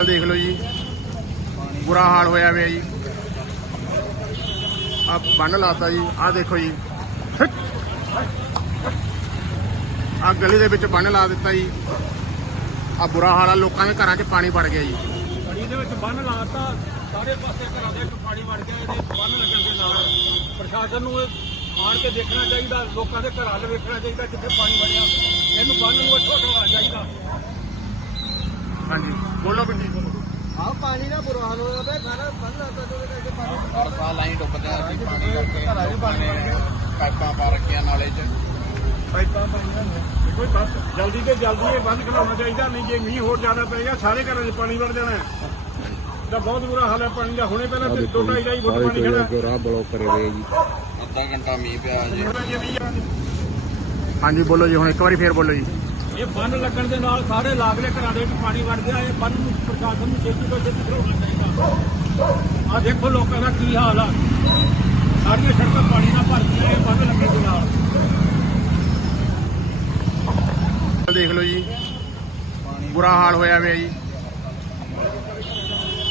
ਦੇਖ ਲਓ ਜੀ। ਬੁਰਾ ਹਾਲ ਹੋਇਆ ਪਿਆ ਜੀ। ਆ ਬੰਨ ਲਾਤਾ ਜੀ। ਆ ਦੇਖੋ ਜੀ। ਆ ਗਲੀ ਦੇ ਵਿੱਚ ਬੰਨ ਲਾ ਦਿੱਤਾ ਜੀ। ਆ ਬੁਰਾ ਹਾਲ ਆ। ਲੋਕਾਂ ਦੇ ਘਰਾਂ 'ਚ ਪਾਣੀ ਵੜ ਗਿਆ ਜੀ। ਗਲੀ ਦੇ ਵਿੱਚ ਬੰਨ ਲਾਤਾ। ਸਾਰੇ ਪਾਸੇ ਘਰਾਂ ਦੇ ਵਿੱਚ ਪਾਣੀ ਵੜ ਗਿਆ। ਇਹਦੇ ਬੰਨ ਲੱਗਣ ਦੇ ਨਾਲ ਪ੍ਰਸ਼ਾਸਨ ਨੂੰ ਇਹ ਆਣ ਕੇ ਦੇਖਣਾ ਚਾਹੀਦਾ। ਲੋਕਾਂ ਦੇ ਘਰਾਂ ਵੱਲ ਵੇਖਣਾ ਚਾਹੀਦਾ ਕਿੱਥੇ ਪਾਣੀ ਵੜਿਆ। ਇਹਨੂੰ ਬੰਨ ਨੂੰ ਇੱਥੋਂ ਹਟਾਉਣਾ ਚਾਹੀਦਾ ਹਾਂਜੀ ਬੋਲੋ ਬਿੰਦੀ ਆ ਪਾਣੀ ਦਾ ਬੁਰਾ ਹਾਲ ਹੋਇਆ ਪਿਆ ਸਾਰਾ ਬੰਨ ਲਾਤਾ ਤੇ ਉਹਦੇ ਕਰਕੇ ਪਾਣੀ ਹਰ ਸਾਲ ਅਸੀਂ ਡੁੱਬਦੇ ਹਾਂ ਅਸੀਂ ਪਾਣੀ ਕਰਕੇ ਲੋਕਾਂ ਨੇ ਪਾਈਪਾਂ ਪਾ ਰੱਖੀਆਂ ਨਾਲੇ 'ਚ। ਪਾਈਪਾਂ ਪਾਈਆਂ ਨੇ। ਦੇਖੋ ਬਸ ਜਲਦੀ ਤੇ ਜਲਦੀ ਇਹ ਬੰਦ ਖਲਾਉਣਾ ਚਾਹੀਦਾ ਨਹੀਂ ਜੇ ਮੀਂਹ ਹੋਰ ਜ਼ਿਆਦਾ ਪਏਗਾ ਸਾਰੇ ਘਰਾਂ 'ਚ ਪਾਣੀ ਵੜ ਜਾਣਾ ਹੈ। ਤਾਂ ਬਹੁਤ ਬੁਰਾ ਹਾਲ ਹੈ ਪਾਣੀ ਦਾ। ਹੁਣੇ ਪਹਿਲਾਂ ਤੇ ਟੋਟਾ ਹੀ ਜਾਈ ਬਹੁਤ ਪਾਣੀ ਖੜਾ ਹੈ। ਰਾਹ ਬਲੌਕ ਕਰੇ ਹੋਏ ਜੀ ਅੱਧਾ ਘੰਟਾ ਮੀਂਹ ਪਿਆ ਜੀ। ਜੇ ਮੀਂਹ ਆ- ਹਾਂਜੀ ਬੋਲੋ ਜੀ ਹੁਣ ਇੱਕ ਵਾਰੀ ਫੇਰ ਬੋਲੋ ਜੀ। ਇਹ ਬੰਨ ਲੱਗਣ ਦੇ ਨਾਲ ਸਾਰੇ ਲਾਗਲੇ ਘਰਾਂ ਦੇ ਵਿੱਚ ਪਾਣੀ ਵੜ ਗਿਆ। ਇਹ ਬੰਨ ਨੂੰ ਪ੍ਰਸ਼ਾਸਨ ਨੂੰ ਛੇਤੀ ਤੋਂ ਛੇਤੀ ਖੜਾਉਣਾ ਚਾਹੀਦਾ। ਆ ਦੇਖੋ ਲੋਕਾਂ ਦਾ ਕੀ ਹਾਲ ਆ। ਸਾਰੀਆਂ ਸੜਕਾਂ ਪਾਣੀ ਨਾਲ ਭਰ ਇਹ ਬੰਨ ਲੱਗਣ ਦੇ ਨਾਲ। ਦੇਖ ਲਓ ਜੀ। ਬੁਰਾ ਹਾਲ ਹੋਇਆ ਵੇ ਜੀ।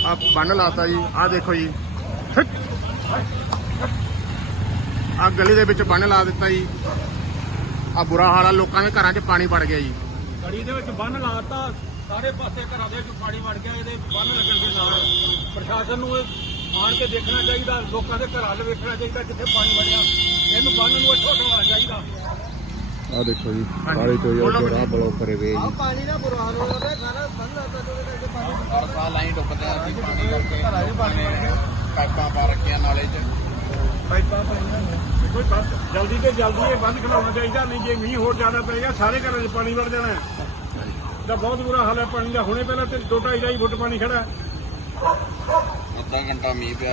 ਆ ਬੰਨ ਲਾਤਾ ਜੀ। ਆ ਦੇਖੋ ਜੀ। ਆ ਗਲੀ ਦੇ ਵਿੱਚ ਬੰਨ ਲਾ ਦਿੱਤਾ ਜੀ। ਆ ਬੁਰਾ ਹਾਲ ਆ ਲੋਕਾਂ ਦੇ ਘਰਾਂ 'ਚ ਪਾਣੀ ਵੜ ਗਿਆ ਜੀ। ਗੜੀ ਦੇ ਵਿੱਚ ਬੰਨ ਲਾਤਾ ਸਾਰੇ ਪਾਸੇ ਘਰਾਂ ਦੇ ਵਿੱਚ ਪਾਣੀ ਵੜ ਗਿਆ ਇਹਦੇ ਬੰਨ ਲੱਗਣ ਦੇ ਨਾਲ ਪ੍ਰਸ਼ਾਸਨ ਨੂੰ ਇਹ ਆਣ ਕੇ ਦੇਖਣਾ ਚਾਹੀਦਾ ਲੋਕਾਂ ਦੇ ਘਰਾਂ ਵੱਲ ਵੇਖਣਾ ਚਾਹੀਦਾ ਕਿੱਥੇ ਪਾਣੀ ਵੜਿਆ ਇਹਨੂੰ ਬੰਨ ਨੂੰ ਇੱਥੋਂ ਹਟਾਉਣਾ ਚਾਹੀਦਾ। ਆ ਦੇਖੋ ਜੀ। ਸਾਰੇ ਤੋਂ ਜੋ ਰਾਹ ਬਲੌਕ ਕਰੇ ਆ ਜੀ। ਪਾਣੀ ਦਾ ਬੁਰਾ ਹਾਲ ਹੋਇਆ ਪਿਆ ਸਾਰਾ ਬੰਨ ਲਾਤਾ ਤੇ ਕਰਕੇ ਪਾਣੀ। ਸਾਲ ਅਸੀਂ ਡੁੱਬਦੇ ਹਾਂ ਅਸੀਂ ਪਾਣੀ ਕਰਕੇ ਨੇ ਪਾਈਪਾਂ ਪਾ ਰੱਖੀਆਂ ਨਾਲੇ 'ਚ। ਪਾਈਪਾਂ ਪਾਈਆਂ ਨੇ ਦੇਖੋ ਬਸ ਜਲਦੀ ਤੇ ਜਲਦੀ ਇਹ ਬੰਦ ਖਿਲਾਉਣਾ ਚਾਹੀਦਾ, ਨਹੀਂ ਜੇ ਮੀਂਹ ਹੋਰ ਜ਼ਿਆਦਾ ਪਏਗਾ, ਸਾਰੇ ਘਰਾਂ 'ਚ ਪਾਣੀ ਵੜ ਜਾਣਾ ਹੈ ਤਾਂ ਬਹੁਤ ਬੁਰਾ ਹਾਲ ਹੈ, ਪਾਣੀ ਦਾ ਹੁਣੇ ਪਹਿਲਾਂ ਤੇ ਦੋ ਢਾਈ ਢਾਈ ਫੁੱਟ ਪਾਣੀ ਖੜਾ ਹੈ। ਅੱਧਾ ਘੰਟਾ ਮੀਂਹ ਪਿਆ